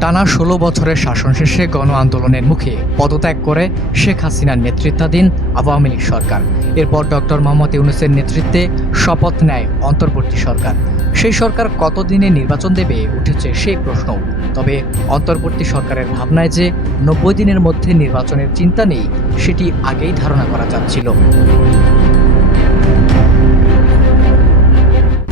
টানা ষোলো বছরের শাসন শেষে গণ আন্দোলনের মুখে পদত্যাগ করে শেখ হাসিনার নেতৃত্বাধীন আওয়ামী লীগ সরকার। এরপর ডক্টর মোহাম্মদ ইউনুসের নেতৃত্বে শপথ নেয় অন্তর্বর্তী সরকার। সেই সরকার কতদিনে নির্বাচন দেবে উঠেছে সেই প্রশ্ন। তবে অন্তর্বর্তী সরকারের ভাবনায় যে নব্বই দিনের মধ্যে নির্বাচনের চিন্তা নেই, সেটি আগেই ধারণা করা যাচ্ছিল।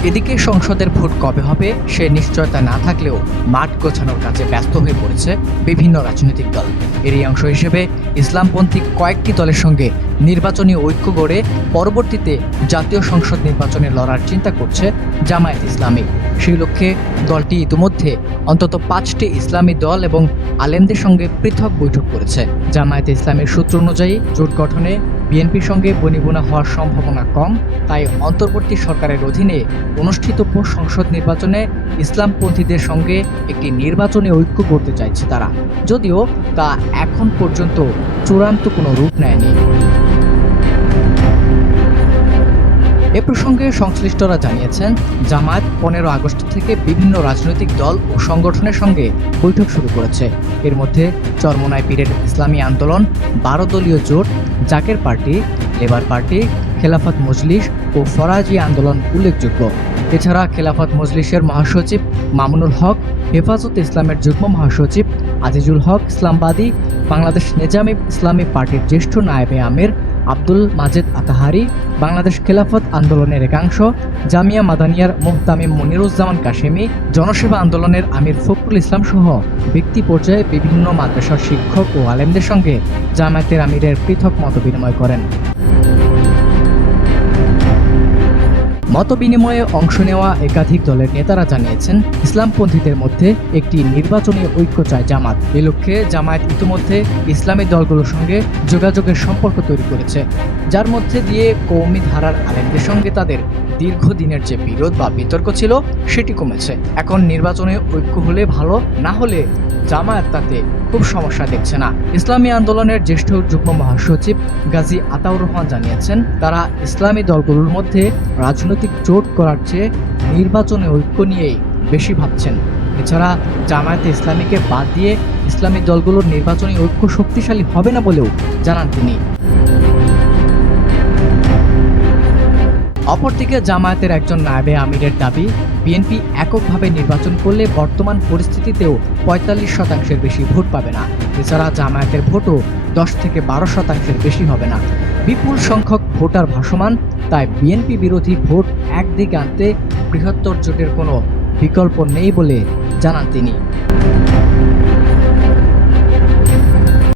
এদিকে সংসদের ভোট কবে হবে, সে নিশ্চয়তা না থাকলেও মাঠ গোছানোর কাজে ব্যস্ত হয়ে পড়েছে বিভিন্ন রাজনৈতিক দল। এরই অংশ হিসেবে ইসলামপন্থী কয়েকটি দলের সঙ্গে নির্বাচনী ঐক্য গড়ে পরবর্তীতে জাতীয় সংসদ নির্বাচনে লড়ার চিন্তা করছে জামায়াত ইসলামী। সেই লক্ষ্যে দলটি ইতিমধ্যে অন্তত পাঁচটি ইসলামী দল এবং আলেমদের সঙ্গে পৃথক বৈঠক করেছে। জামায়াতে ইসলামের সূত্র অনুযায়ী জোট গঠনে বিএনপির সঙ্গে বনিবনা হওয়ার সম্ভাবনা কম, তাই অন্তর্বর্তী সরকারের অধীনে অনুষ্ঠিতব্য সংসদ নির্বাচনে ইসলামপন্থীদের সঙ্গে একটি নির্বাচনে ঐক্য করতে চাইছে তারা। যদিও তা এখন পর্যন্ত চূড়ান্ত কোনো রূপ নেয়নি। এ প্রসঙ্গে সংশ্লিষ্টরা জানিয়েছেন, জামায়াত পনেরো আগস্ট থেকে বিভিন্ন রাজনৈতিক দল ও সংগঠনের সঙ্গে বৈঠক শুরু করেছে। এর মধ্যে চরমনায় পীরের ইসলামী আন্দোলন, বারো দলীয় জোট, Zaker party, labour party, Khelafat Majlis ও ফরাজি আন্দোলন উল্লেখযোগ্য। এছাড়া খেলাফত মজলিসের মহাসচিব মামুনুল হক, হেফাজত ইসলামের যুগ্ম মহাসচিব আজিজুল হক ইসলামবাদী, বাংলাদেশ নেজামি ইসলামী পার্টির জ্যেষ্ঠ নায়েবে আমির আব্দুল মাজেদ আতাহারি, বাংলাদেশ খেলাফত আন্দোলনের একাংশ, জামিয়া মাদানিয়ার মোহতামিম মনিরুজ্জামান কাশেমি, জনসেবা আন্দোলনের আমির ফখরুল ইসলাম সহ ব্যক্তি পর্যায়ে বিভিন্ন মাদ্রাসার শিক্ষক ও আলেমদের সঙ্গে জামায়াতের আমিরের পৃথক মত বিনিময় করেন। মত বিনিময়ে অংশ নেওয়া একাধিক দলের নেতারা জানিয়েছেন, ইসলামপন্থীদের মধ্যে একটি নির্বাচনী ঐক্য চায় জামাত। এ লক্ষ্যে জামায়াত ইতিমধ্যে ইসলামী দলগুলোর সঙ্গে যোগাযোগের সম্পর্ক তৈরি করেছে, যার মধ্যে দিয়ে কৌমি ধারার আলেমদের সঙ্গে তাদের দীর্ঘদিনের যে বিরোধ বা বিতর্ক ছিল, সেটি কমেছে। এখন নির্বাচনে ঐক্য হলে ভালো, না হলে জামায়াত তাতে খুব সমস্যা দেখছে না। ইসলামী আন্দোলনের জ্যেষ্ঠ যুগ্ম মহাসচিব গাজী আতাউর রহমান জানিয়েছেন, তারা ইসলামী দলগুলোর মধ্যে রাজনৈতিক জোট করার চেয়ে নির্বাচনে ঐক্য নিয়েই বেশি ভাবছেন। এছাড়া জামায়াতে ইসলামীকে বাদ দিয়ে ইসলামী দলগুলোর নির্বাচনী ঐক্য শক্তিশালী হবে না বলেও জানান তিনি। অপরদিকে জামায়াতের একজন নায়েবে আমিরের দাবি, বিএনপি এককভাবে নির্বাচন করলে বর্তমান পরিস্থিতিতেও পঁয়তাল্লিশ শতাংশের বেশি ভোট পাবে না। এছাড়া জামায়াতের ভোটও দশ থেকে বারো শতাংশের বেশি হবে না। বিপুল সংখ্যক ভোটার ভাসমান, তাই বিএনপি বিরোধী ভোট একদিকে আনতে বৃহত্তর জোটের কোনো বিকল্প নেই বলে জানান তিনি।